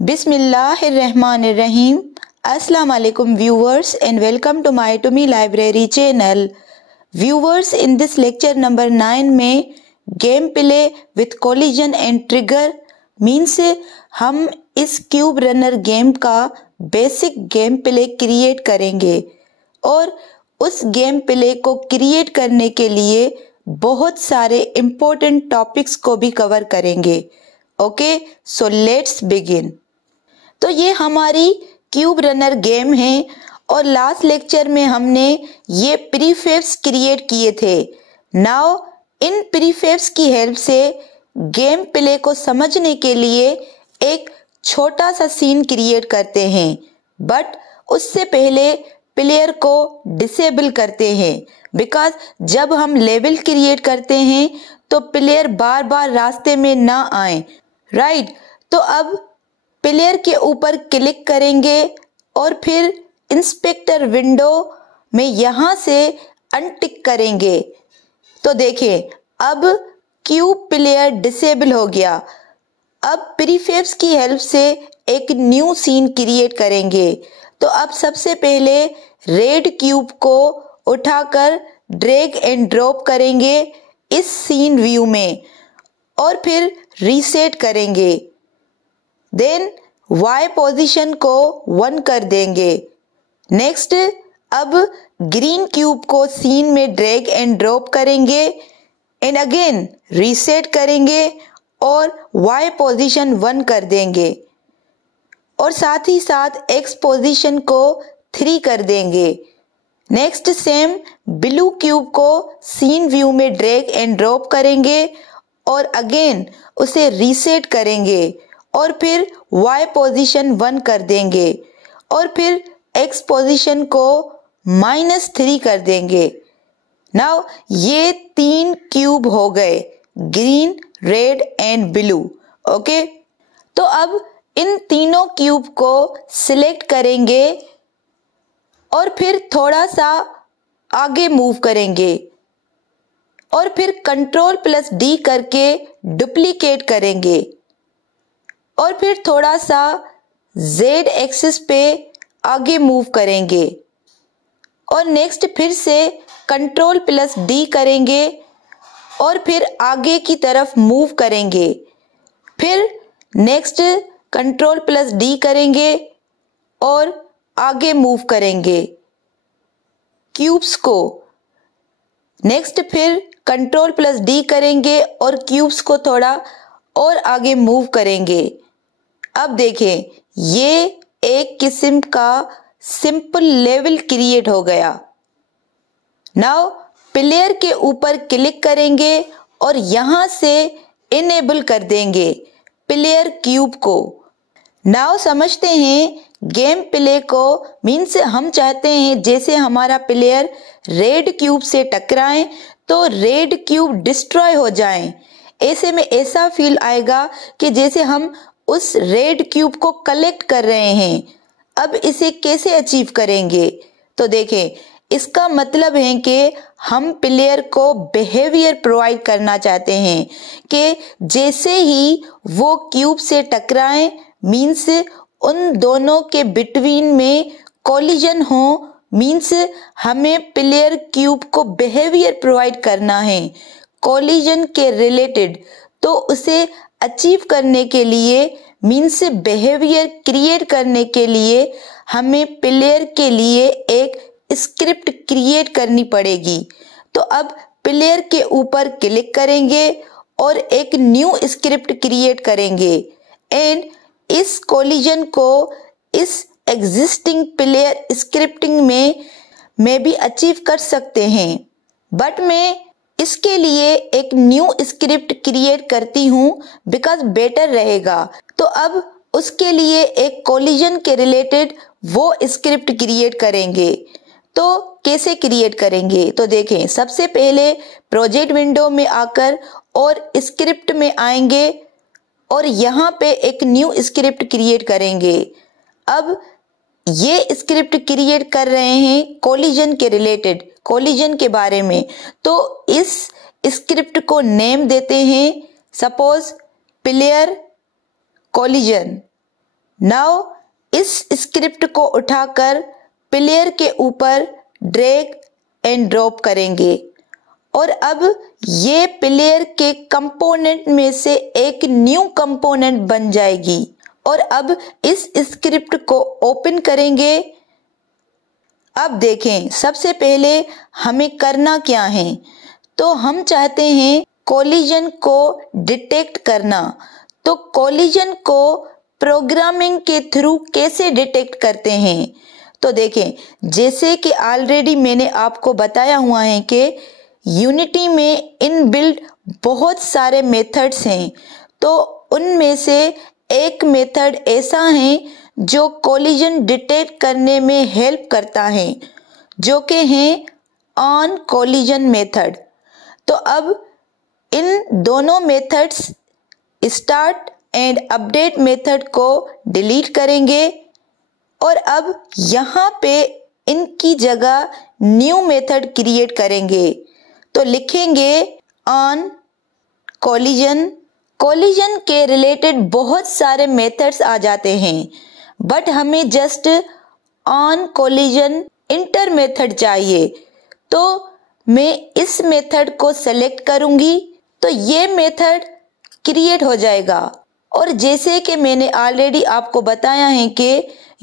Bismillahirrahmanirrahim. Assalamu alaikum viewers and welcome to my Tumi Library channel. Viewers, in this lecture number 9 में game play with collision and trigger means हम इस cube runner game का basic game play create करेंगे और उस game play को create करने के लिए बहुत सारे इम्पोर्टेंट टॉपिक्स को भी कवर करेंगे. Okay, so let's begin. तो ये हमारी क्यूब रनर गेम है और लास्ट लेक्चर में हमने ये प्रीफेब्स क्रिएट किए थे. नाउ इन प्रीफेब्स की हेल्प से गेम प्ले को समझने के लिए एक छोटा सा सीन क्रिएट करते हैं, बट उससे पहले प्लेयर को डिसेबल करते हैं. बिकॉज जब हम लेवल क्रिएट करते हैं तो प्लेयर बार बार रास्ते में ना आए, राइट. तो अब प्लेयर के ऊपर क्लिक करेंगे और फिर इंस्पेक्टर विंडो में यहाँ से अनटिक करेंगे. तो देखें, अब क्यूब प्लेयर डिसेबल हो गया. अब प्रीफेब्स की हेल्प से एक न्यू सीन क्रिएट करेंगे. तो अब सबसे पहले रेड क्यूब को उठाकर ड्रैग एंड ड्रॉप करेंगे इस सीन व्यू में और फिर रीसेट करेंगे. देन Y पोजीशन को 1 कर देंगे. नेक्स्ट अब ग्रीन क्यूब को सीन में ड्रैग एंड ड्रॉप करेंगे एंड अगेन रीसेट करेंगे और Y पोजीशन 1 कर देंगे और साथ ही साथ X पोजीशन को 3 कर देंगे. नेक्स्ट सेम ब्लू क्यूब को सीन व्यू में ड्रैग एंड ड्रॉप करेंगे और अगेन उसे रीसेट करेंगे और फिर Y पोजीशन 1 कर देंगे और फिर X पोजीशन को -3 कर देंगे. नाउ ये 3 क्यूब हो गए, green, red and blue. Okay, तो अब इन तीनों क्यूब को सिलेक्ट करेंगे और फिर थोड़ा सा आगे मूव करेंगे और फिर Ctrl+D करके डुप्लीकेट करेंगे और फिर थोड़ा सा Z एक्सिस पे आगे मूव करेंगे और नेक्स्ट फिर से Ctrl+D करेंगे और फिर आगे की तरफ मूव करेंगे. फिर नेक्स्ट Ctrl+D करेंगे और आगे मूव करेंगे क्यूब्स को. नेक्स्ट फिर Ctrl+D करेंगे और क्यूब्स को थोड़ा और आगे मूव करेंगे. अब देखें, ये एक किस्म का सिंपल लेवल क्रिएट हो गया. नाउ प्लेयर के ऊपर क्लिक करेंगे और यहाँ से इनेबल कर देंगे प्लेयर क्यूब को. नाउ समझते हैं गेम प्ले को. मीन्स हम चाहते हैं जैसे हमारा प्लेयर रेड क्यूब से टकराए तो रेड क्यूब डिस्ट्रॉय हो जाए. ऐसे में ऐसा फील आएगा कि जैसे हम उस रेड क्यूब को कलेक्ट कर रहे हैं. अब इसे कैसे अचीव करेंगे? तो देखें, इसका मतलब है कि हम प्लेयर को बिहेवियर प्रोवाइड करना चाहते हैं कि जैसे ही वो क्यूब से टकराएं, मीन्स उन दोनों के बिटवीन में कोलिजन हो. मीन्स हमें प्लेयर क्यूब को बिहेवियर प्रोवाइड करना है कोलिजन के रिलेटेड. तो उसे अचीव करने के लिए, मीन्स बिहेवियर क्रिएट करने के लिए हमें प्लेयर के लिए एक स्क्रिप्ट क्रिएट करनी पड़ेगी. तो अब प्लेयर के ऊपर क्लिक करेंगे और एक न्यू स्क्रिप्ट क्रिएट करेंगे एंड इस कोलिजन को इस एग्जिस्टिंग प्लेयर स्क्रिप्टिंग में भी अचीव कर सकते हैं. बट मैं इसके लिए एक न्यू स्क्रिप्ट क्रिएट करती हूँ बिकॉज बेटर रहेगा. तो अब उसके लिए एक कोलिजन के रिलेटेड वो स्क्रिप्ट क्रिएट करेंगे. तो कैसे क्रिएट करेंगे? तो देखें, सबसे पहले प्रोजेक्ट विंडो में आकर और स्क्रिप्ट में आएंगे और यहाँ पे एक न्यू स्क्रिप्ट क्रिएट करेंगे. अब ये स्क्रिप्ट क्रिएट कर रहे हैं कोलिजन के रिलेटेड, कोलिजन के बारे में. तो इस स्क्रिप्ट को नेम देते हैं सपोज प्लेयर कोलिजन. नाउ इस स्क्रिप्ट को उठाकर प्लेयर के ऊपर ड्रैग एंड ड्रॉप करेंगे और अब ये प्लेयर के कंपोनेंट में से एक न्यू कंपोनेंट बन जाएगी। और अब इस स्क्रिप्ट को ओपन करेंगे। अब देखें, सबसे पहले हमें करना क्या है, तो हम चाहते हैं कोलिजन को डिटेक्ट करना। तो कोलिजन को प्रोग्रामिंग के थ्रू कैसे डिटेक्ट करते हैं, तो देखें, जैसे कि ऑलरेडी मैंने आपको बताया हुआ है कि यूनिटी में इनबिल्ट बहुत सारे मेथड्स हैं। तो उनमें से एक मेथड ऐसा है जो कोलिजन डिटेक्ट करने में हेल्प करता है, जो कि है ऑन कोलिजन मेथड। तो अब इन दोनों methods start and update method को डिलीट करेंगे और अब यहाँ पे इनकी जगह न्यू मेथड क्रिएट करेंगे। तो लिखेंगे ऑन कोलिजन। कोलिजन के रिलेटेड बहुत सारे मेथड्स आ जाते हैं, बट हमें just on collision enter method चाहिए। तो मैं इस मेथड को सेलेक्ट करूंगी तो ये मेथड क्रिएट हो जाएगा। और जैसे कि मैंने ऑलरेडी आपको बताया है कि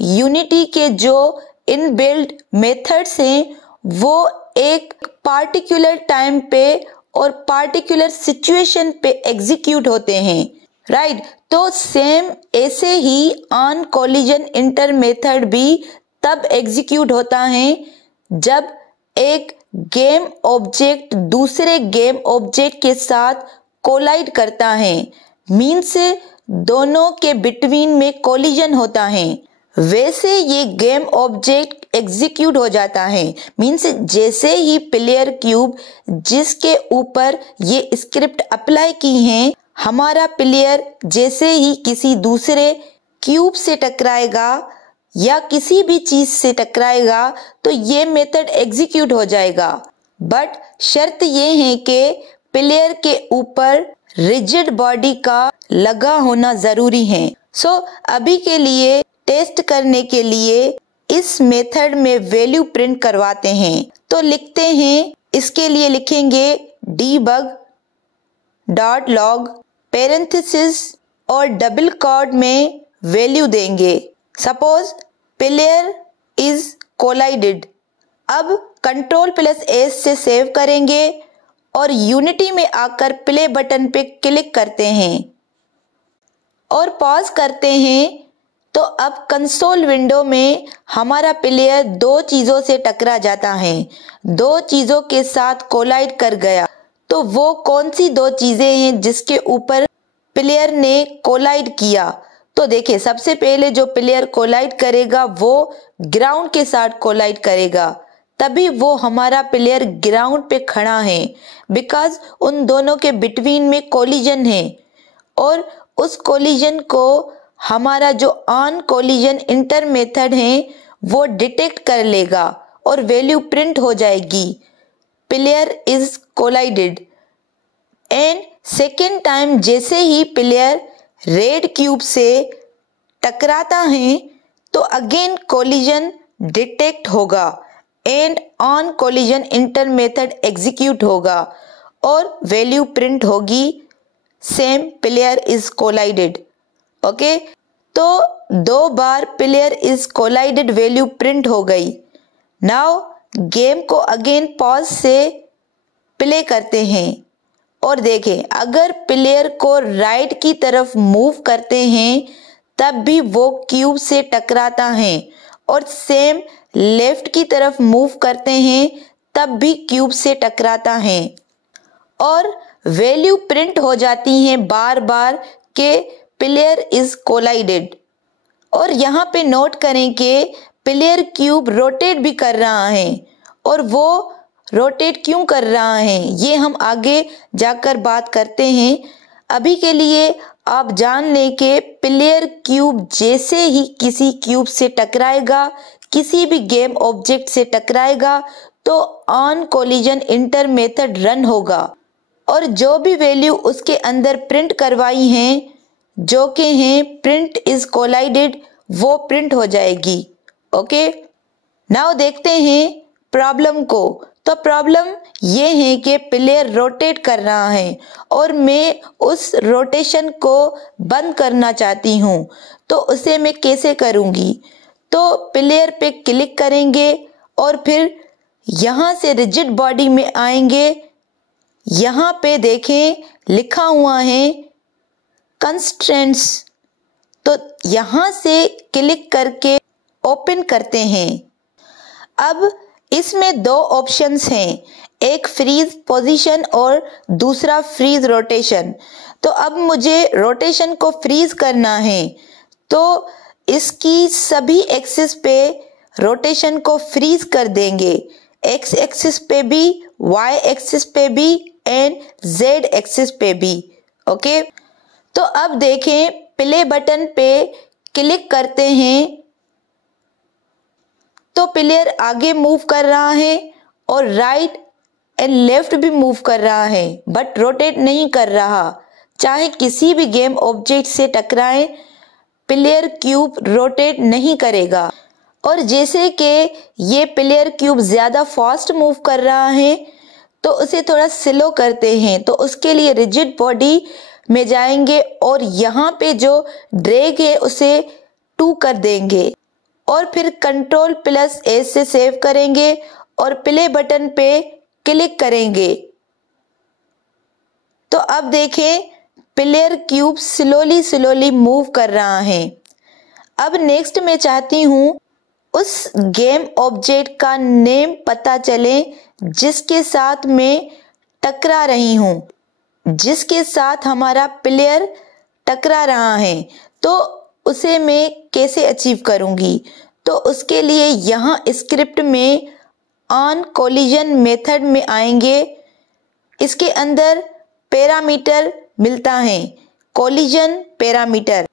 यूनिटी के जो इनबिल्ट मेथड्स हैं वो एक पार्टिकुलर टाइम पे और पार्टिकुलर सिचुएशन पे एग्जीक्यूट होते हैं, राइट। तो सेम ऐसे ही ऑन कोलिजन इंटर मेथड भी तब एग्जीक्यूट होता है जब एक गेम ऑब्जेक्ट दूसरे ऑब्जेक्ट ऑब्जेक्ट के साथ कोलाइड करता है, मीन्स दोनों के बिटवीन में कोलिजन होता है। वैसे ये गेम ऑब्जेक्ट एग्जीक्यूट हो जाता है, मीन्स जैसे ही प्लेयर क्यूब जिसके ऊपर ये स्क्रिप्ट अप्लाई की है, हमारा प्लेयर जैसे ही किसी दूसरे क्यूब से टकराएगा या किसी भी चीज से टकराएगा तो ये मेथड एग्जीक्यूट हो जाएगा। बट शर्त ये है कि प्लेयर के ऊपर रिजिड बॉडी का लगा होना जरूरी है। सो अभी के लिए टेस्ट करने के लिए इस मेथड में वैल्यू प्रिंट करवाते हैं। तो लिखते हैं, इसके लिए लिखेंगे debug डॉट लॉग पैरेंथेसिस और डबल कोट में वैल्यू देंगे। Suppose player is collided. अब Ctrl+S से सेव करेंगे और यूनिटी में आकर प्ले बटन पे क्लिक करते हैं और पॉज करते हैं। तो अब कंसोल विंडो में हमारा प्लेयर दो चीजों से टकरा जाता है, दो चीजों के साथ कोलाइड कर गया। तो वो कौन सी दो चीजें हैं जिसके ऊपर प्लेयर ने कोलाइड किया? तो देखिए, सबसे पहले जो प्लेयर कोलाइड करेगा वो ग्राउंड के साथ कोलाइड करेगा, तभी वो हमारा प्लेयर ग्राउंड पे खड़ा है, बिकॉज उन दोनों के बिटवीन में कोलिजन है। और उस कोलिजन को हमारा जो ऑन कोलिजन इंटर मेथड है वो डिटेक्ट कर लेगा और वैल्यू प्रिंट हो जाएगी, player is collided. And second time जैसे ही प्लेयर रेड क्यूब से टकराता है तो अगेन कोलिजन डिटेक्ट होगा and on collision enter method execute होगा और वैल्यू प्रिंट होगी, same player is collided. Okay, तो दो बार player is collided value print हो गई। नाउ गेम को अगेन पॉज से प्ले करते हैं और देखें, अगर प्लेयर को राइट की तरफ मूव करते हैं तब भी वो क्यूब से टकराता है और सेम लेफ्ट की तरफ मूव करते हैं तब भी क्यूब से टकराता है और वैल्यू प्रिंट हो जाती हैं बार बार के प्लेयर इज कोलाइडेड। और यहाँ पे नोट करें कि प्लेयर क्यूब रोटेट भी कर रहा है और वो रोटेट क्यों कर रहा है ये हम आगे जाकर बात करते हैं। अभी के लिए आप जान लें कि प्लेयर क्यूब जैसे ही किसी क्यूब से टकराएगा, किसी भी गेम ऑब्जेक्ट से टकराएगा तो on collision enter method run होगा और जो भी वैल्यू उसके अंदर प्रिंट करवाई हैं, जो कि हैं प्रिंट इज कोलाइडेड, वो प्रिंट हो जाएगी। ओके, नाउ देखते हैं प्रॉब्लम को। तो प्रॉब्लम ये है कि प्लेयर रोटेट कर रहा है और मैं उस रोटेशन को बंद करना चाहती हूँ, तो उसे मैं कैसे करूँगी? तो प्लेयर पे क्लिक करेंगे और फिर यहाँ से रिजिड बॉडी में आएंगे। यहाँ पे देखें लिखा हुआ है कंस्ट्रेंट्स, तो यहाँ से क्लिक करके ओपन करते हैं। अब इसमें दो ऑप्शंस हैं, एक फ्रीज पोजीशन और दूसरा फ्रीज रोटेशन। तो अब मुझे रोटेशन को फ्रीज करना है, तो इसकी सभी एक्सिस पे रोटेशन को फ्रीज कर देंगे, एक्स एक्सिस पे भी, वाई एक्सिस पे भी एंड जेड एक्सिस पे भी। ओके, तो अब देखें प्ले बटन पे क्लिक करते हैं तो प्लेयर आगे मूव कर रहा है और राइट एंड लेफ्ट भी मूव कर रहा है, बट रोटेट नहीं कर रहा। चाहे किसी भी गेम ऑब्जेक्ट से टकराए, प्लेयर क्यूब रोटेट नहीं करेगा। और जैसे कि ये प्लेयर क्यूब ज़्यादा फास्ट मूव कर रहा है, तो उसे थोड़ा स्लो करते हैं। तो उसके लिए रिजिड बॉडी में जाएंगे और यहाँ पे जो ड्रैग है उसे 2 कर देंगे और फिर कंट्रोल प्लस ए से सेव करेंगे और प्ले बटन पे क्लिक करेंगे। तो अब देखें प्लेयर क्यूब स्लोली मूव कर रहा है। अब नेक्स्ट मैं चाहती हूँ उस गेम ऑब्जेक्ट का नेम पता चले जिसके साथ मैं टकरा रही हूँ, जिसके साथ हमारा प्लेयर टकरा रहा है। तो उसे मैं कैसे अचीव करूँगी? तो उसके लिए यहाँ स्क्रिप्ट में ऑन कोलिजन मेथड में आएंगे। इसके अंदर पैरामीटर मिलता है, कोलिजन पैरामीटर,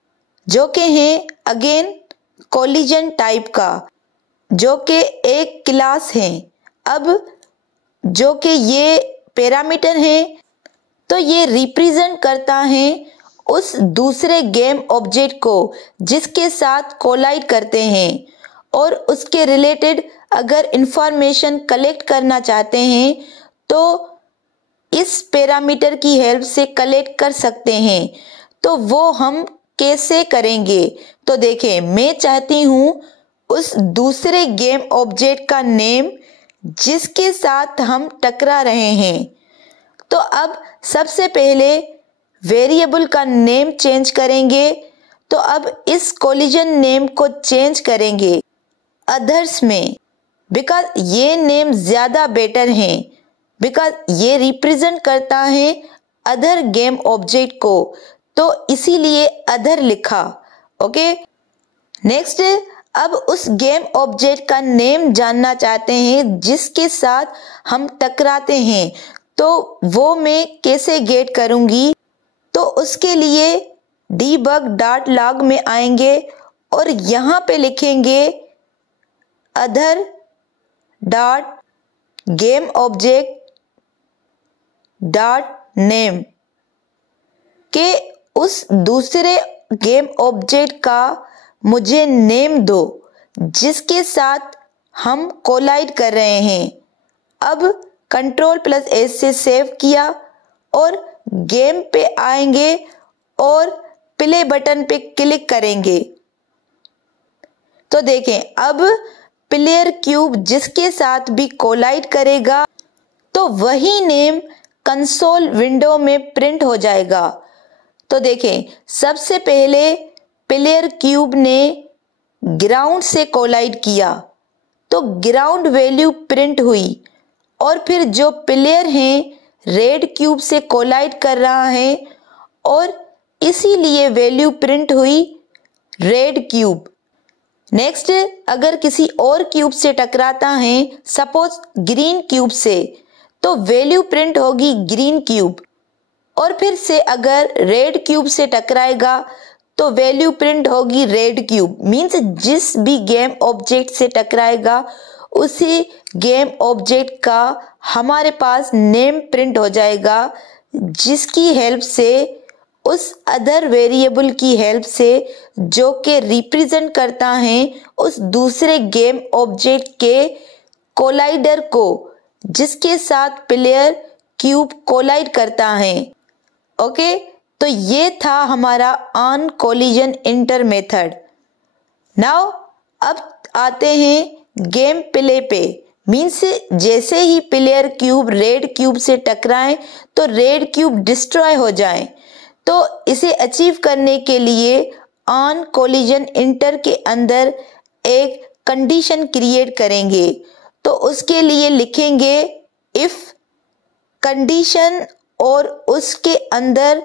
जो कि है अगेन कोलिजन टाइप का, जो कि एक क्लास है। अब जो कि ये पैरामीटर है, तो ये रिप्रेजेंट करता है उस दूसरे गेम ऑब्जेक्ट को जिसके साथ कोलाइड करते हैं, और उसके रिलेटेड अगर इंफॉर्मेशन कलेक्ट करना चाहते हैं तो इस पैरामीटर की हेल्प से कलेक्ट कर सकते हैं। तो वो हम कैसे करेंगे? तो देखें, मैं चाहती हूँ उस दूसरे गेम ऑब्जेक्ट का नेम जिसके साथ हम टकरा रहे हैं। तो अब सबसे पहले वेरिएबल का नेम चेंज करेंगे। तो अब इस कोलिजन नेम को चेंज करेंगे अदर्स में, बिकॉज ये नेम ज़्यादा बेटर है, बिकॉज ये रिप्रेजेंट करता है अदर गेम ऑब्जेक्ट को, तो इसीलिए अदर लिखा। ओके, नेक्स्ट, अब उस गेम ऑब्जेक्ट का नेम जानना चाहते हैं जिसके साथ हम टकराते हैं, तो वो मैं कैसे गेट करूँगी? तो उसके लिए debug.log में आएंगे और यहाँ पे लिखेंगे other dot game object dot name के उस दूसरे गेम ऑब्जेक्ट का मुझे नेम दो जिसके साथ हम कोलाइड कर रहे हैं। अब कंट्रोल प्लस एस से सेव किया और गेम पे आएंगे और प्ले बटन पे क्लिक करेंगे। तो देखें, अब प्लेयर क्यूब जिसके साथ भी कोलाइड करेगा तो वही नेम कंसोल विंडो में प्रिंट हो जाएगा। तो देखें, सबसे पहले प्लेयर क्यूब ने ग्राउंड से कोलाइड किया तो ग्राउंड वैल्यू प्रिंट हुई, और फिर जो प्लेयर हैं रेड क्यूब से कोलाइड कर रहा है और इसीलिए वैल्यू प्रिंट हुई रेड क्यूब। नेक्स्ट, अगर किसी और क्यूब से टकराता है, सपोज ग्रीन क्यूब से, तो वैल्यू प्रिंट होगी ग्रीन क्यूब। और फिर से अगर रेड क्यूब से टकराएगा तो वैल्यू प्रिंट होगी रेड क्यूब। मीन्स जिस भी गेम ऑब्जेक्ट से टकराएगा उसी गेम ऑब्जेक्ट का हमारे पास नेम प्रिंट हो जाएगा, जिसकी हेल्प से उस अदर वेरिएबल की हेल्प से जो कि रिप्रेजेंट करता है उस दूसरे गेम ऑब्जेक्ट के कोलाइडर को जिसके साथ प्लेयर क्यूब कोलाइड करता है। ओके, तो ये था हमारा on collision enter method. Now अब आते हैं गेम प्ले पे। मीन्स जैसे ही प्लेयर क्यूब रेड क्यूब से टकराए तो रेड क्यूब डिस्ट्रॉय हो जाए। तो इसे अचीव करने के लिए ऑन कोलिजन इंटर के अंदर एक कंडीशन क्रिएट करेंगे। तो उसके लिए लिखेंगे इफ कंडीशन और उसके अंदर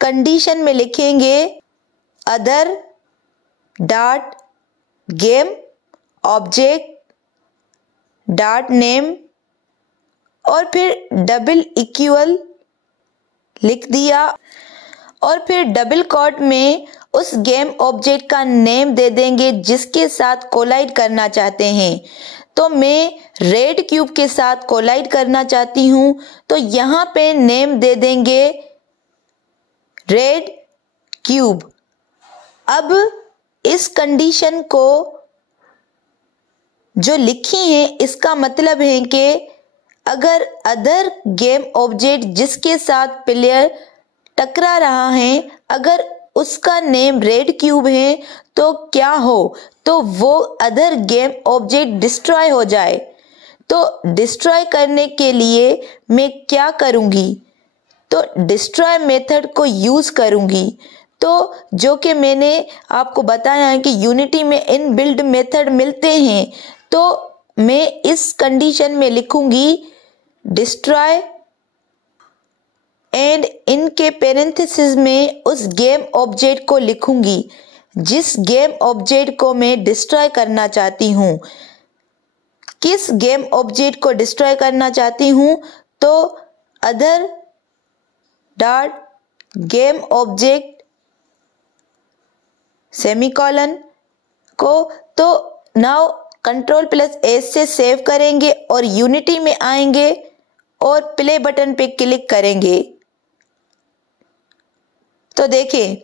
कंडीशन में लिखेंगे other dot game object dot name और फिर डबल इक्वल लिख दिया और फिर डबल कोट में उस गेम ऑब्जेक्ट का नेम दे देंगे जिसके साथ कोलाइड करना चाहते हैं। तो मैं रेड क्यूब के साथ कोलाइड करना चाहती हूं, तो यहाँ पे नेम दे देंगे रेड क्यूब। अब इस कंडीशन को जो लिखी है इसका मतलब है कि अगर अदर गेम ऑब्जेक्ट जिसके साथ प्लेयर टकरा रहा है अगर उसका नेम रेड क्यूब है तो क्या हो, तो वो अदर गेम ऑब्जेक्ट डिस्ट्रॉय हो जाए। तो डिस्ट्रॉय करने के लिए मैं क्या करूंगी, तो डिस्ट्रॉय मेथड को यूज करूंगी। तो जो कि मैंने आपको बताया है कि यूनिटी में इनबिल्ट मेथड मिलते हैं, तो मैं इस कंडीशन में लिखूंगी डिस्ट्रॉय एंड इनके पेरेंथेसिस में उस गेम ऑब्जेक्ट को लिखूंगी जिस गेम ऑब्जेक्ट को मैं डिस्ट्रॉय करना चाहती हूँ। किस गेम ऑब्जेक्ट को डिस्ट्रॉय करना चाहती हूँ, तो other dot game object semicolon को। तो नाउ Ctrl+S से सेव करेंगे और यूनिटी में आएंगे और प्ले बटन पे क्लिक करेंगे। तो देखें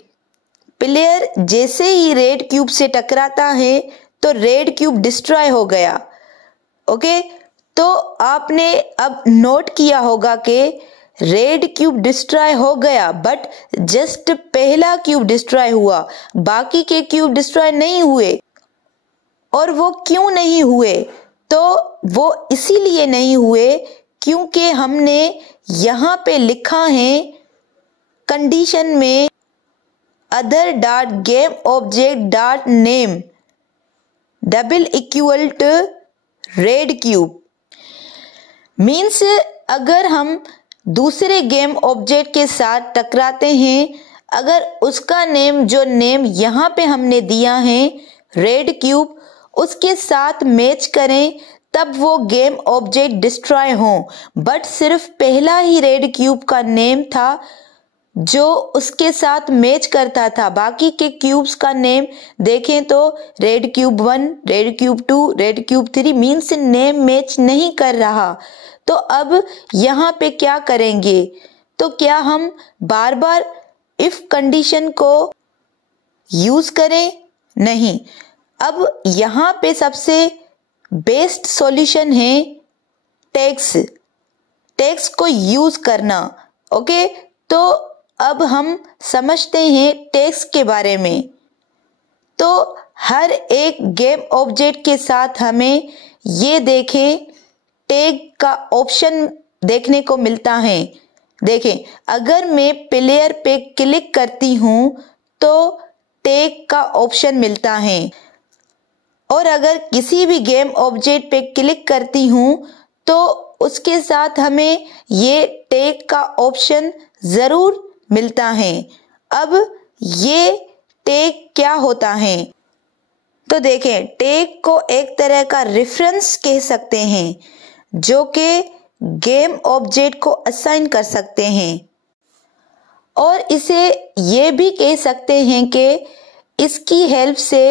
प्लेयर जैसे ही रेड क्यूब से टकराता है तो रेड क्यूब डिस्ट्रॉय हो गया। ओके, तो आपने अब नोट किया होगा कि रेड क्यूब डिस्ट्रॉय हो गया बट जस्ट पहला क्यूब डिस्ट्रॉय हुआ, बाकी के क्यूब डिस्ट्रॉय नहीं हुए। और वो क्यों नहीं हुए, तो वो इसीलिए नहीं हुए क्योंकि हमने यहाँ पे लिखा है कंडीशन में other dot game object dot name double equal to red cube. Means अगर हम दूसरे गेम ऑब्जेक्ट के साथ टकराते हैं, अगर उसका नेम जो नेम यहाँ पे हमने दिया है रेड क्यूब उसके साथ मैच करें तब वो गेम ऑब्जेक्ट डिस्ट्रॉय हो। बट सिर्फ पहला ही रेड क्यूब का नेम था जो उसके साथ मैच करता था, बाकी के क्यूब्स का नेम देखें तो red cube 1, red cube 2, red cube 3 means name match नहीं कर रहा। तो अब यहाँ पे क्या करेंगे, तो क्या हम बार बार इफ कंडीशन को यूज करें? नहीं। अब यहाँ पे सबसे बेस्ट सॉल्यूशन है टैग्स को यूज करना। ओके, तो अब हम समझते हैं टैग्स के बारे में। तो हर एक गेम ऑब्जेक्ट के साथ हमें ये देखें टैग का ऑप्शन देखने को मिलता है। देखें अगर मैं प्लेयर पे क्लिक करती हूँ तो टैग का ऑप्शन मिलता है और अगर किसी भी गेम ऑब्जेक्ट पे क्लिक करती हूँ तो उसके साथ हमें ये टैग का ऑप्शन ज़रूर मिलता है। अब ये टैग क्या होता है, तो देखें टैग को एक तरह का रेफरेंस कह सकते हैं जो कि गेम ऑब्जेक्ट को असाइन कर सकते हैं और इसे ये भी कह सकते हैं कि इसकी हेल्प से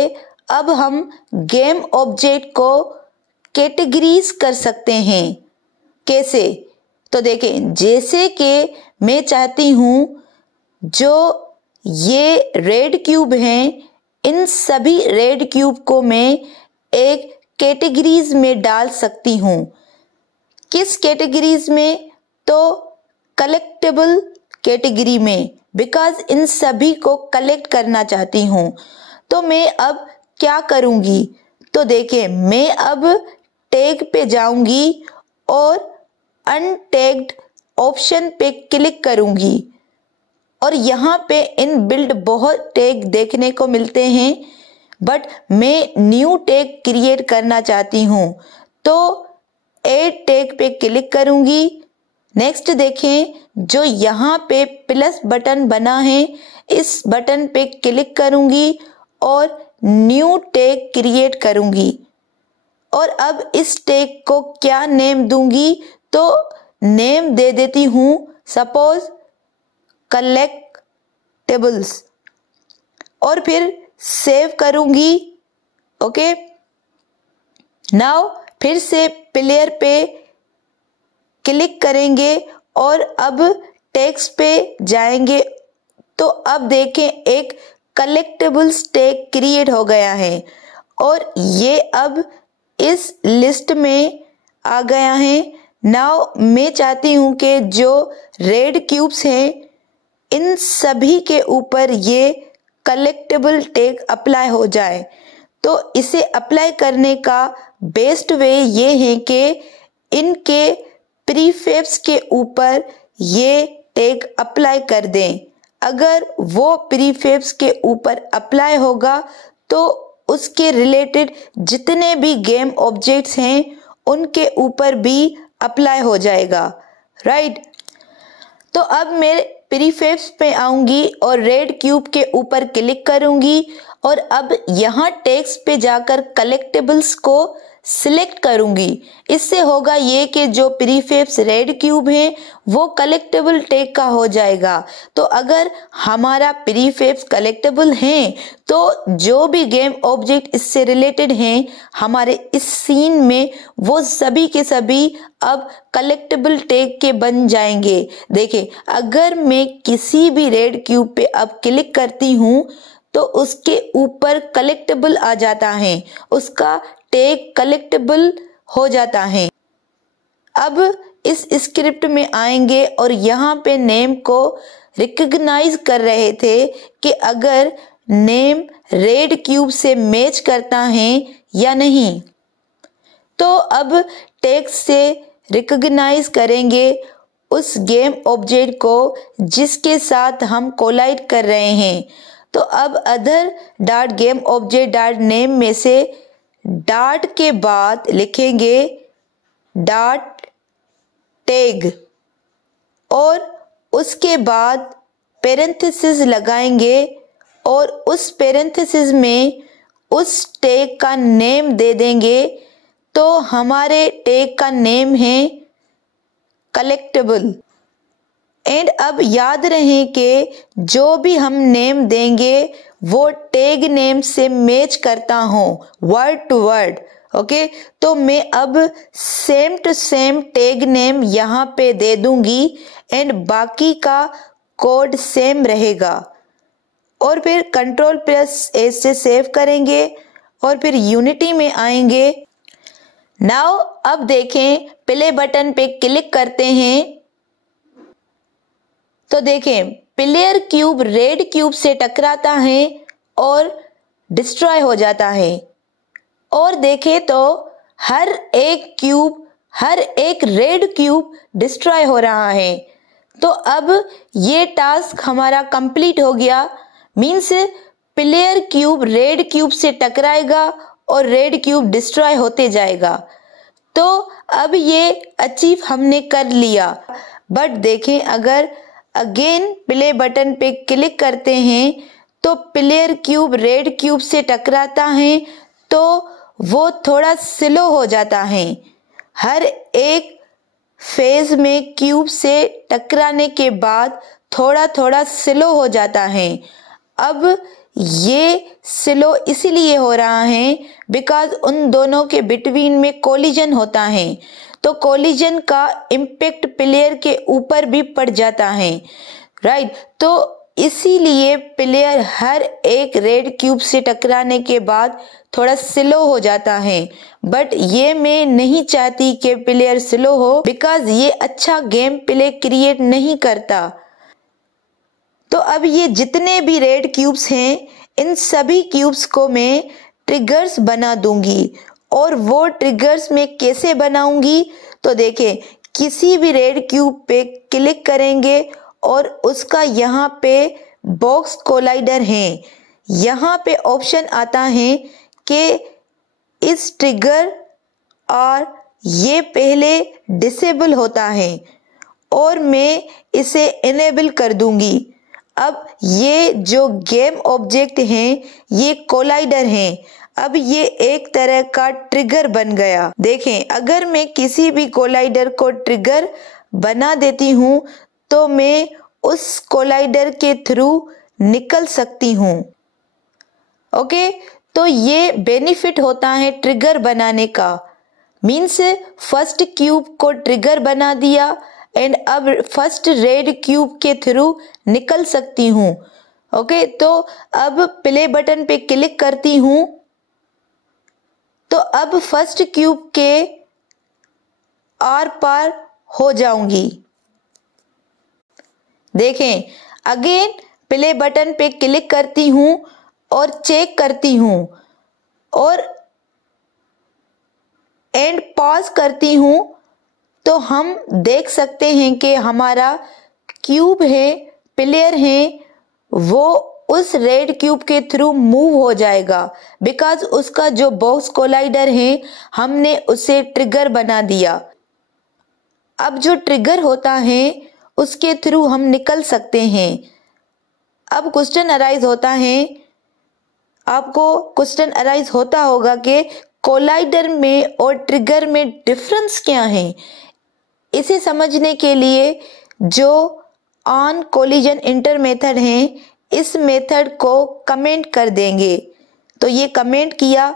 अब हम गेम ऑब्जेक्ट को कैटेगरीज कर सकते हैं। कैसे, तो देखें जैसे कि मैं चाहती हूँ जो ये रेड क्यूब हैं, इन सभी रेड क्यूब को मैं एक कैटेगरीज में डाल सकती हूँ। किस कैटेगरीज में? तो कलेक्टेबल कैटेगरी में, बिकॉज इन सभी को कलेक्ट करना चाहती हूँ। तो मैं अब क्या करूँगी? तो देखिए, मैं अब टैग पे जाऊँगी और अनटैग्ड ऑप्शन पे क्लिक करूँगी और यहाँ पे इन बिल्ड बहुत टैग देखने को मिलते हैं, बट मैं न्यू टैग क्रिएट करना चाहती हूँ। तो ऐड टैग पे क्लिक करूँगी। नेक्स्ट देखें, जो यहाँ पे प्लस बटन बना है, इस बटन पे क्लिक करूँगी और न्यू टैग क्रिएट करूँगी। और अब इस टैग को क्या नेम दूंगी? तो नेम दे देती हूँ सपोज कलेक्टेबल्स और फिर सेव करूँगी। ओके, नाउ फिर से प्लेयर पे क्लिक करेंगे और अब टेक्स्ट पे जाएंगे। तो अब देखें, एक कलेक्टेबल्स टैग क्रिएट हो गया है और ये अब इस लिस्ट में आ गया है। नाउ मैं चाहती हूँ कि जो रेड क्यूब्स हैं, इन सभी के ऊपर ये कलेक्टेबल टैग अप्लाई हो जाए। तो इसे अप्लाई करने का बेस्ट वे ये है कि इनके प्रीफेब्स के ऊपर ये टैग अप्लाई कर दें। अगर वो प्रीफेब्स के ऊपर अप्लाई होगा तो उसके रिलेटेड जितने भी गेम ऑब्जेक्ट्स हैं उनके ऊपर भी अप्लाई हो जाएगा, राइट। तो अब मैं प्रीफेब्स पे आऊंगी और रेड क्यूब के ऊपर क्लिक करूंगी और अब यहाँ टेक्स्ट पे जाकर कलेक्टेबल्स को सिलेक्ट करूंगी। इससे होगा ये कि जो प्रीफेब्स रेड क्यूब है वो कलेक्टेबल टैग का हो जाएगा। तो अगर हमारा प्रीफेब्स कलेक्टेबल हैं तो जो भी गेम ऑब्जेक्ट इससे रिलेटेड हैं हमारे इस सीन में, वो सभी के सभी अब कलेक्टेबल टैग के बन जाएंगे। देखिए, अगर मैं किसी भी रेड क्यूब पे अब क्लिक करती हूँ तो उसके ऊपर कलेक्टेबल आ जाता है, उसका टैग कलेक्टेबल हो जाता है। अब इस स्क्रिप्ट में आएंगे और यहाँ पे नेम को रिकॉग्नाइज कर रहे थे कि अगर नेम रेड क्यूब से मैच करता है या नहीं। तो अब टैग से रिकॉग्नाइज करेंगे उस गेम ऑब्जेक्ट को जिसके साथ हम कोलाइड कर रहे हैं। तो अब other dot game object dot name में से डॉट के बाद लिखेंगे डॉट टैग और उसके बाद पेरेंथेसिस लगाएंगे और उस पेरेंथेसिस में उस टैग का नेम दे देंगे। तो हमारे टैग का नेम है कलेक्टेबल। एंड अब याद रहे कि जो भी हम नेम देंगे वो टैग नेम से मैच करता हो, वर्ड टू वर्ड। ओके, तो मैं अब same to same tag name यहाँ पे दे दूंगी एंड बाकी का कोड सेम रहेगा। और फिर Ctrl+A से सेव करेंगे और फिर यूनिटी में आएंगे। नाउ अब देखें, प्ले बटन पे क्लिक करते हैं तो देखें प्लेयर क्यूब रेड क्यूब से टकराता है और डिस्ट्रॉय हो जाता है। और देखें तो हर एक क्यूब, हर एक रेड क्यूब डिस्ट्रॉय हो रहा है। तो अब ये टास्क हमारा कंप्लीट हो गया। Means player cube red cube से टकराएगा और रेड क्यूब डिस्ट्रॉय होते जाएगा। तो अब ये अचीव हमने कर लिया। बट देखें, अगर अगेन प्ले बटन पे क्लिक करते हैं तो प्लेयर क्यूब रेड क्यूब से टकराता है तो वो थोड़ा स्लो हो जाता है। हर एक फेज में क्यूब से टकराने के बाद थोड़ा थोड़ा स्लो हो जाता है। अब ये स्लो इसीलिए हो रहा है बिकॉज उन दोनों के बिटवीन में कोलिजन होता है। तो कोलिजन का इम्पैक्ट प्लेयर के ऊपर भी पड़ जाता है, राइट। तो इसीलिए प्लेयर हर एक रेड क्यूब से टकराने के बाद थोड़ा स्लो हो जाता है। बट ये मैं नहीं चाहती कि प्लेयर स्लो हो, बिकॉज ये अच्छा गेम प्ले क्रिएट नहीं करता। तो अब ये जितने भी रेड क्यूब्स हैं, इन सभी क्यूब्स को मैं ट्रिगर्स बना दूंगी। और वो ट्रिगर्स मैं कैसे बनाऊंगी, तो देखें, किसी भी रेड क्यूब पे क्लिक करेंगे और उसका यहाँ पे बॉक्स कोलाइडर है, यहाँ पे ऑप्शन आता है कि इस ट्रिगर और ये पहले डिसेबल होता है और मैं इसे इनेबल कर दूंगी। अब ये जो गेम ऑब्जेक्ट हैं, ये कोलाइडर हैं। अब ये एक तरह का ट्रिगर बन गया। देखें, अगर मैं किसी भी कोलाइडर को ट्रिगर बना देती हूँ तो मैं उस कोलाइडर के थ्रू निकल सकती हूँ। ओके, तो ये बेनिफिट होता है ट्रिगर बनाने का। मीन्स फर्स्ट क्यूब को ट्रिगर बना दिया एंड अब फर्स्ट रेड क्यूब के थ्रू निकल सकती हूँ। ओके, तो अब प्ले बटन पे क्लिक करती हूँ तो अब फर्स्ट क्यूब के आर पार हो जाऊंगी। देखें, अगेन प्ले बटन पे क्लिक करती हूँ और चेक करती हूँ और एंड पॉज करती हूँ तो हम देख सकते हैं कि हमारा क्यूब है, प्लेयर है, वो उस रेड क्यूब के थ्रू मूव हो जाएगा। बिकॉज उसका जो बॉक्स कोलाइडर है, हमने उसे ट्रिगर बना दिया। अब जो ट्रिगर होता है उसके थ्रू हम निकल सकते हैं। अब क्वेश्चन अराइज होता है, आपको क्वेश्चन अराइज होता होगा कि कोलाइडर में और ट्रिगर में डिफरेंस क्या है। इसे समझने के लिए जो ऑन कोलिजन इंटर मेथड है, इस मेथड को कमेंट कर देंगे। तो ये कमेंट किया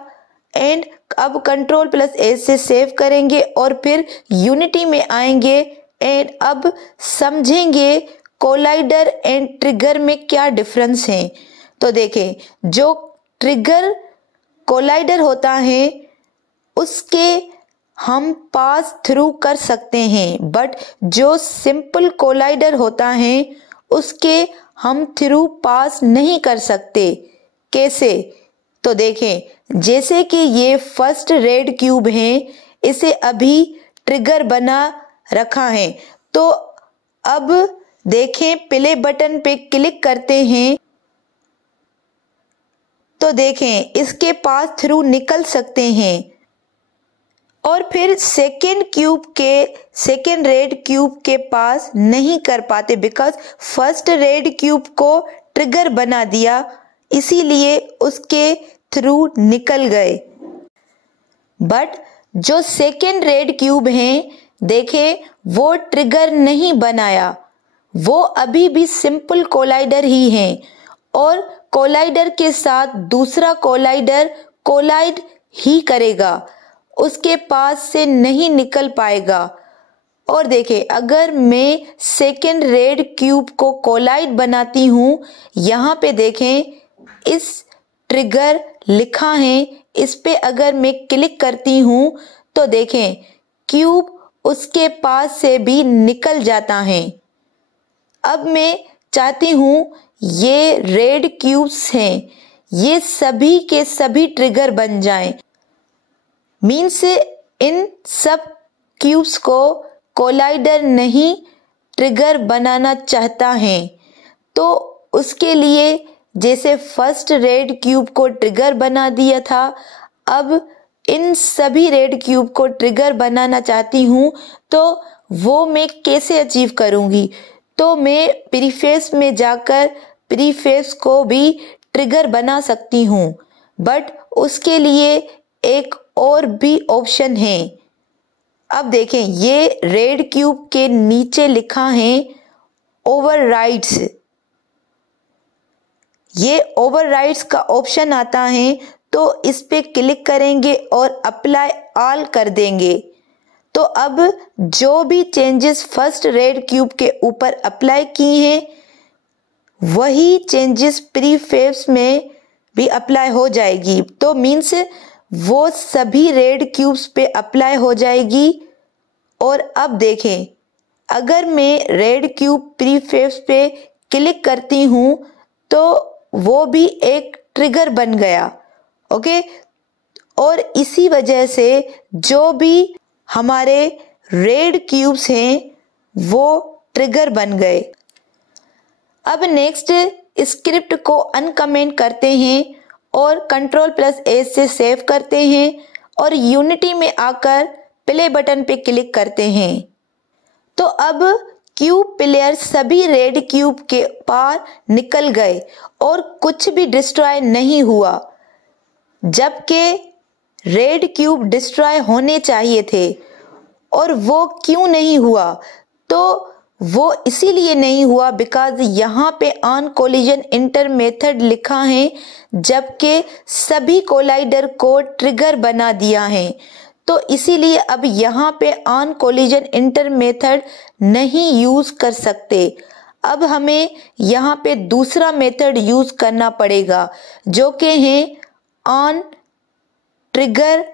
एंड अब Ctrl+S से सेव करेंगे और फिर यूनिटी में आएंगे एंड अब समझेंगे कोलाइडर एंड ट्रिगर में क्या डिफरेंस है। तो देखें, जो ट्रिगर कोलाइडर होता है उसके हम पास थ्रू कर सकते हैं, बट जो सिंपल कोलाइडर होता है उसके हम थ्रू पास नहीं कर सकते। कैसे, तो देखें, जैसे कि ये फर्स्ट रेड क्यूब है, इसे अभी ट्रिगर बना रखा है। तो अब देखें, प्ले बटन पे क्लिक करते हैं तो देखें इसके पास थ्रू निकल सकते हैं। और फिर सेकेंड रेड क्यूब के पास नहीं कर पाते, बिकॉज फर्स्ट रेड क्यूब को ट्रिगर बना दिया, इसीलिए उसके थ्रू निकल गए। बट जो सेकेंड रेड क्यूब हैं, देखें, वो ट्रिगर नहीं बनाया, वो अभी भी सिंपल कोलाइडर ही हैं और कोलाइडर के साथ दूसरा कोलाइडर कोलाइड ही करेगा, उसके पास से नहीं निकल पाएगा। और देखें, अगर मैं सेकेंड रेड क्यूब को कोलाइड बनाती हूँ, यहाँ पे देखें इस ट्रिगर लिखा है, इस पे अगर मैं क्लिक करती हूँ तो देखें क्यूब उसके पास से भी निकल जाता है। अब मैं चाहती हूँ ये रेड क्यूब्स हैं, ये सभी के सभी ट्रिगर बन जाएं। मीन्स इन सब क्यूब्स को कोलाइडर नहीं ट्रिगर बनाना चाहता है। तो उसके लिए जैसे फर्स्ट रेड क्यूब को ट्रिगर बना दिया था, अब इन सभी रेड क्यूब को ट्रिगर बनाना चाहती हूँ, तो वो मैं कैसे अचीव करूँगी। तो मैं प्रीफेस में जाकर प्रीफेस को भी ट्रिगर बना सकती हूँ, बट उसके लिए एक और भी ऑप्शन है। अब देखें, ये रेड क्यूब के नीचे लिखा है ओवरराइड्स। ये ओवरराइड्स का ऑप्शन आता है, तो इस पे क्लिक करेंगे और अप्लाई ऑल कर देंगे। तो अब जो भी चेंजेस फर्स्ट रेड क्यूब के ऊपर अप्लाई की हैं, वही चेंजेस प्रीफेब्स में भी अप्लाई हो जाएगी। तो मीन्स वो सभी रेड क्यूब्स पे अप्लाई हो जाएगी। और अब देखें, अगर मैं रेड क्यूब प्रीफेब्स पे क्लिक करती हूँ तो वो भी एक ट्रिगर बन गया। ओके, और इसी वजह से जो भी हमारे रेड क्यूब्स हैं वो ट्रिगर बन गए। अब नेक्स्ट स्क्रिप्ट को अनकमेंट करते हैं और Ctrl+A से सेव करते हैं और यूनिटी में आकर प्ले बटन पे क्लिक करते हैं। तो अब क्यूब प्लेयर सभी रेड क्यूब के पार निकल गए और कुछ भी डिस्ट्रॉय नहीं हुआ, जबकि रेड क्यूब डिस्ट्रॉय होने चाहिए थे। और वो क्यों नहीं हुआ? तो वो इसीलिए नहीं हुआ बिकॉज यहाँ पे ऑन कोलिजन इंटर मेथड लिखा है, जबकि सभी कोलाइडर को ट्रिगर बना दिया है। तो इसीलिए अब यहाँ पे ऑन कोलिजन इंटर मेथड नहीं यूज कर सकते। अब हमें यहाँ पे दूसरा मेथड यूज करना पड़ेगा जो कि है ऑन ट्रिगर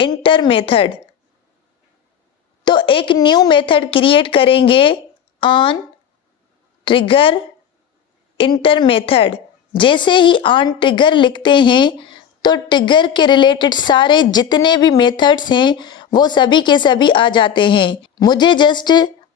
इंटर मेथड। तो एक न्यू मेथड क्रिएट करेंगे ऑन ट्रिगर इंटर मेथड। जैसे ही ऑन ट्रिगर लिखते हैं तो ट्रिगर के रिलेटेड सारे जितने भी मेथड्स हैं वो सभी के सभी आ जाते हैं। मुझे just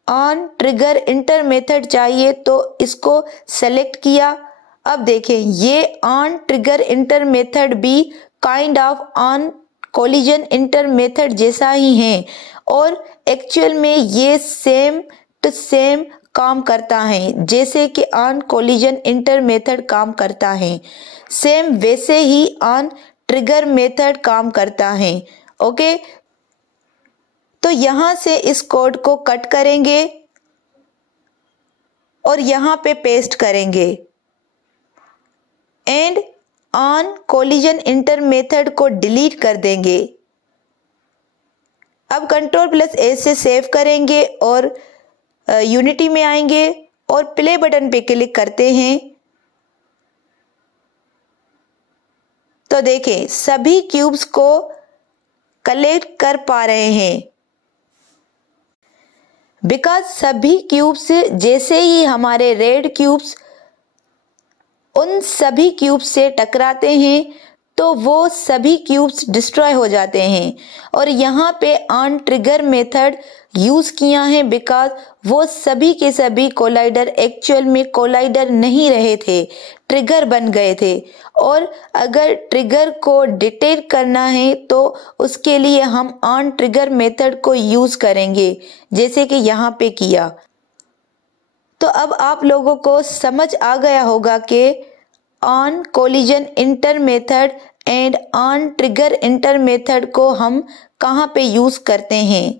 on trigger inter method चाहिए तो इसको सेलेक्ट किया। अब देखें, ये ऑन ट्रिगर इंटर मेथड भी kind of on collision enter method जैसा ही है और एक्चुअल में ये सेम टू सेम काम करता है जैसे कि ऑन कोलिजन इंटर मेथड काम करता है, सेम वैसे ही ऑन ट्रिगर मेथड काम करता है। ओके, तो यहां से इस कोड को कट करेंगे और यहां पे पेस्ट करेंगे and on collision enter method को डिलीट कर देंगे। अब Ctrl+A से सेव करेंगे और यूनिटी में आएंगे और प्ले बटन पे क्लिक करते हैं। तो देखें, सभी क्यूब्स को कलेक्ट कर पा रहे हैं बिकॉज सभी क्यूब्स जैसे ही हमारे रेड क्यूब्स उन सभी क्यूब्स से टकराते हैं तो वो सभी क्यूब्स डिस्ट्रॉय हो जाते हैं। और यहाँ पे ऑन ट्रिगर मेथड यूज किया है बिकॉज वो सभी के सभी कोलाइडर एक्चुअल में कोलाइडर नहीं रहे थे, ट्रिगर बन गए थे। और अगर ट्रिगर को डिटेक्ट करना है तो उसके लिए हम ऑन ट्रिगर मेथड को यूज करेंगे जैसे कि यहाँ पे किया। तो अब आप लोगों को समझ आ गया होगा कि on collision enter method and on trigger inter method को हम कहाँ पे यूज करते हैं।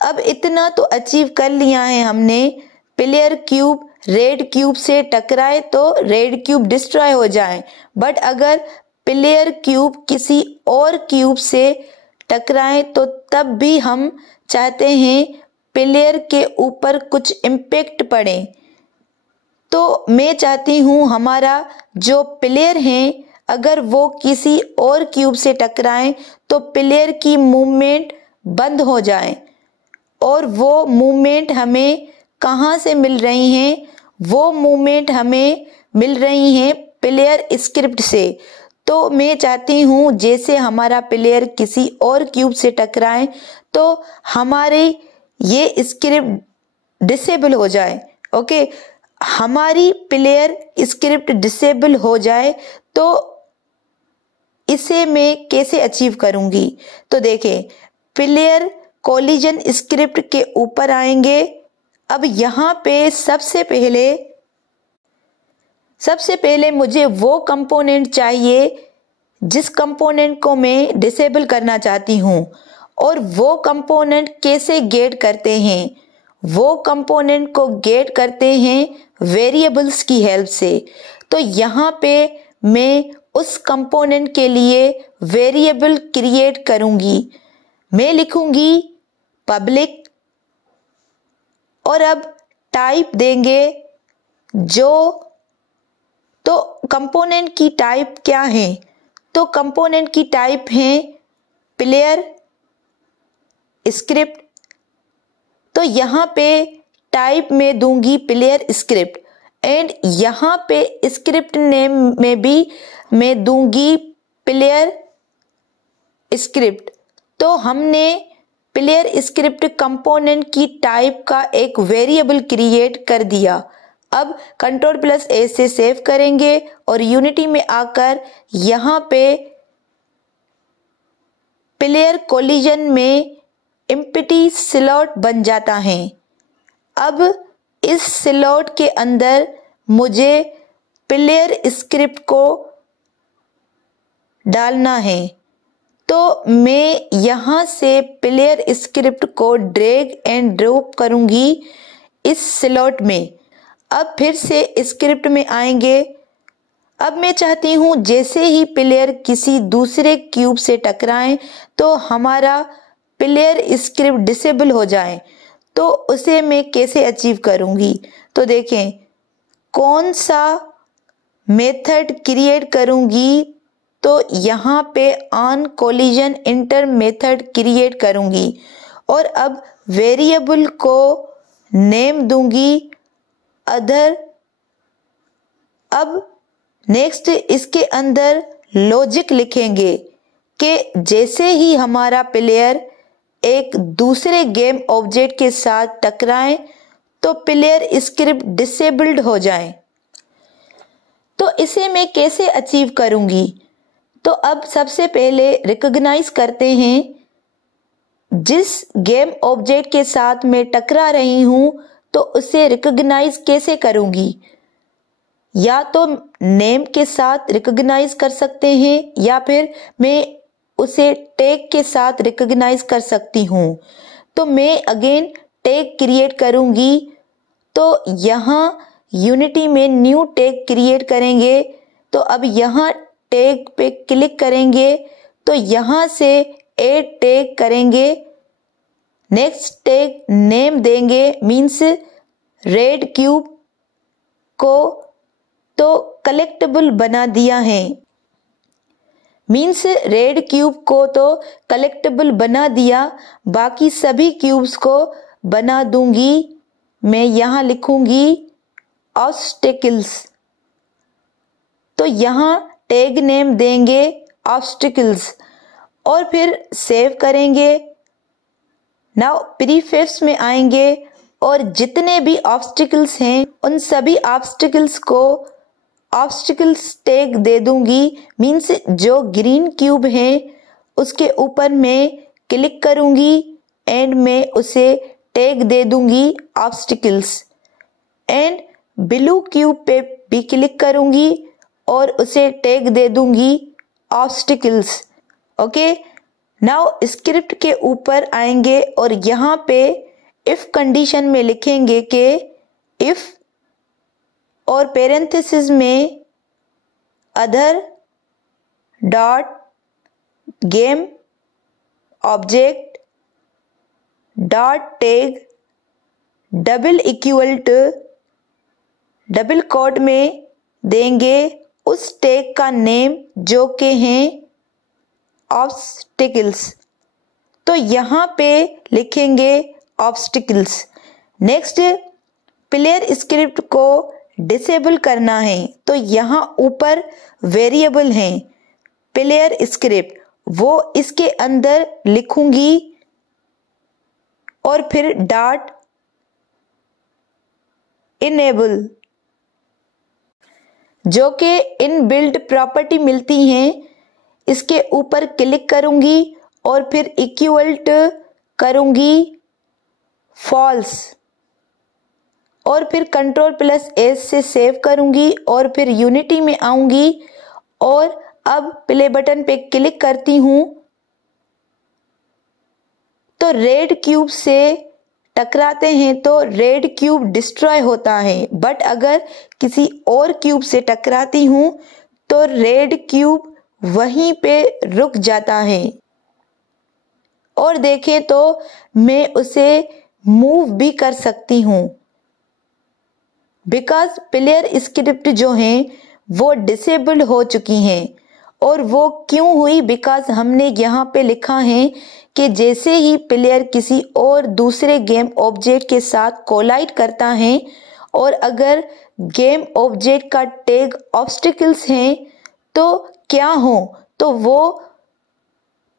अब इतना तो अचीव कर लिया है हमने, प्लेयर क्यूब रेड क्यूब से टकराए तो रेड क्यूब डिस्ट्रॉय हो जाए, बट अगर प्लेयर क्यूब किसी और क्यूब से टकराए तो तब भी हम चाहते हैं प्लेयर के ऊपर कुछ इम्पैक्ट पड़े। तो मैं चाहती हूँ हमारा जो प्लेयर हैं अगर वो किसी और क्यूब से टकराएं तो प्लेयर की मूवमेंट बंद हो जाए। और वो मूवमेंट हमें कहाँ से मिल रही हैं? वो मूवमेंट हमें मिल रही हैं प्लेयर स्क्रिप्ट से। तो मैं चाहती हूँ जैसे हमारा प्लेयर किसी और क्यूब से टकराए तो हमारे ये स्क्रिप्ट डिसेबल हो जाए। ओके, हमारी प्लेयर स्क्रिप्ट डिसेबल हो जाए तो इसे मैं कैसे अचीव करूंगी? तो देखें, प्लेयर कोलिजन स्क्रिप्ट के ऊपर आएंगे। अब यहाँ पे सबसे पहले मुझे वो कंपोनेंट चाहिए जिस कंपोनेंट को मैं डिसेबल करना चाहती हूँ। और वो कंपोनेंट कैसे गेट करते हैं? वो कंपोनेंट को गेट करते हैं वेरिएबल्स की हेल्प से। तो यहाँ पे मैं उस कंपोनेंट के लिए वेरिएबल क्रिएट करूंगी। मैं लिखूंगी पब्लिक और अब टाइप देंगे जो, तो कंपोनेंट की टाइप क्या है? तो कंपोनेंट की टाइप है प्लेयर स्क्रिप्ट। तो यहाँ पे टाइप में दूंगी प्लेयर स्क्रिप्ट एंड यहाँ पे स्क्रिप्ट नेम में भी मैं दूंगी प्लेयर स्क्रिप्ट। तो हमने प्लेयर स्क्रिप्ट कंपोनेंट की टाइप का एक वेरिएबल क्रिएट कर दिया। अब Ctrl+A से सेव करेंगे और यूनिटी में आकर यहाँ पे प्लेयर कोलिजन में एम्प्टी स्लॉट बन जाता है। अब इस स्लॉट के अंदर मुझे प्लेयर स्क्रिप्ट को डालना है। तो मैं यहाँ से प्लेयर स्क्रिप्ट को ड्रैग एंड ड्रॉप करूँगी इस स्लॉट में। अब फिर से स्क्रिप्ट में आएंगे। अब मैं चाहती हूँ जैसे ही प्लेयर किसी दूसरे क्यूब से टकराएं तो हमारा प्लेयर स्क्रिप्ट डिसेबल हो जाए। तो उसे मैं कैसे अचीव करूँगी? तो देखें कौन सा मेथड क्रिएट करूँगी। तो यहाँ पे on collision enter method create करूँगी और अब वेरिएबल को नेम दूंगी अदर। अब नेक्स्ट इसके अंदर लॉजिक लिखेंगे कि जैसे ही हमारा प्लेयर एक दूसरे गेम ऑब्जेक्ट के साथ टकराए तो प्लेयर स्क्रिप्ट डिसेबल्ड हो जाए। तो इसे मैं कैसे अचीव करूँगी? तो अब सबसे पहले रिकॉग्नाइज करते हैं जिस गेम ऑब्जेक्ट के साथ मैं टकरा रही हूं तो उसे रिकॉग्नाइज कैसे करूंगी? या तो नेम के साथ रिकॉग्नाइज कर सकते हैं या फिर मैं उसे टैग के साथ रिकॉग्नाइज कर सकती हूं। तो मैं अगेन टैग क्रिएट करूंगी। तो यहाँ यूनिटी में न्यू टैग क्रिएट करेंगे। तो अब यहाँ टैग पे क्लिक करेंगे तो यहाँ से ऐड टैग करेंगे। नेक्स्ट टैग नेम देंगे मीन्स रेड क्यूब को तो कलेक्टेबल बना दिया है। मीन्स रेड क्यूब को तो कलेक्टेबल बना दिया, बाकी सभी क्यूब्स को बना दूंगी। मैं यहाँ लिखूंगी ऑब्स्टिकल्स। तो यहाँ टैग नेम देंगे ऑब्स्टिकल्स और फिर सेव करेंगे। नाउ प्रीफिक्स में आएंगे और जितने भी ऑब्स्टिकल्स हैं उन सभी ऑब्स्टिकल्स को ऑब्स्टिकल्स टैग दे दूंगी। मीन्स जो ग्रीन क्यूब है उसके ऊपर मैं क्लिक करूंगी एंड मैं उसे टैग दे दूंगी ऑब्स्टिकल्स एंड ब्लू क्यूब पे भी क्लिक करूंगी और उसे टैग दे दूंगी ऑब्स्टिकल्स। ओके, नाउ स्क्रिप्ट के ऊपर आएंगे और यहाँ पे इफ कंडीशन में लिखेंगे कि इफ और पैरेंथेसिस में other dot game object dot tag double equal to double quote में देंगे उस टैग का नेम जो कि हैं ऑब्स्टिकल्स। तो यहाँ पे लिखेंगे ऑब्स्टिकल्स। नेक्स्ट प्लेयर स्क्रिप्ट को डिसेबल करना है तो यहाँ ऊपर वेरिएबल है प्लेयर स्क्रिप्ट, वो इसके अंदर लिखूंगी और फिर डॉट इनेबल जो कि इनबिल्ट प्रॉपर्टी मिलती हैं इसके ऊपर क्लिक करूंगी और फिर इक्वल टू करूंगी फॉल्स और फिर Ctrl+S से सेव करूंगी और फिर यूनिटी में आऊंगी और अब प्ले बटन पे क्लिक करती हूं तो रेड क्यूब से टकराते हैं तो रेड क्यूब डिस्ट्रॉय होता है। बट अगर किसी और क्यूब से टकराती हूं तो रेड क्यूब वहीं पे रुक जाता है और देखें तो मैं उसे मूव भी कर सकती हूं। बिकॉज प्लेयर स्क्रिप्ट जो हैं वो डिसेबल्ड हो चुकी हैं। और वो क्यों हुई? बिकॉज हमने यहाँ पे लिखा है कि जैसे ही प्लेयर किसी और दूसरे गेम ऑब्जेक्ट के साथ कोलाइड करता है और अगर गेम ऑब्जेक्ट का टैग ऑब्स्टिकल्स हैं तो क्या हो?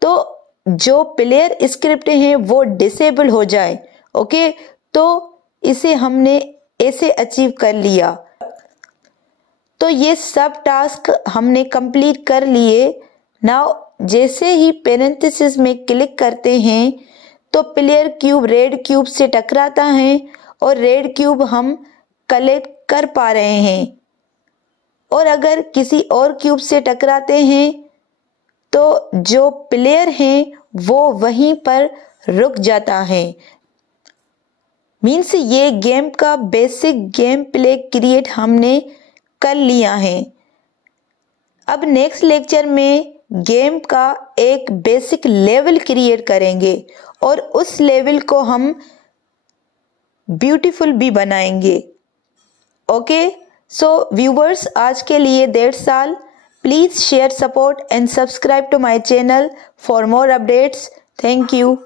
तो जो प्लेयर स्क्रिप्ट है वो डिसेबल हो जाए। ओके, तो इसे हमने ऐसे अचीव कर लिया। तो ये सब टास्क हमने कंप्लीट कर लिए। नाउ जैसे ही पेरेंथेसिस में क्लिक करते हैं तो प्लेयर क्यूब रेड क्यूब से टकराता है और रेड क्यूब हम कलेक्ट कर पा रहे हैं। और अगर किसी और क्यूब से टकराते हैं तो जो प्लेयर हैं वो वहीं पर रुक जाता है। मीन्स ये गेम का बेसिक गेम प्ले क्रिएट हमने कर लिया है। अब नेक्स्ट लेक्चर में गेम का एक बेसिक लेवल क्रिएट करेंगे और उस लेवल को हम ब्यूटीफुल भी बनाएंगे। ओके, सो व्यूवर्स, आज के लिए that's all. Please share, support and subscribe to my channel for more updates. Thank you.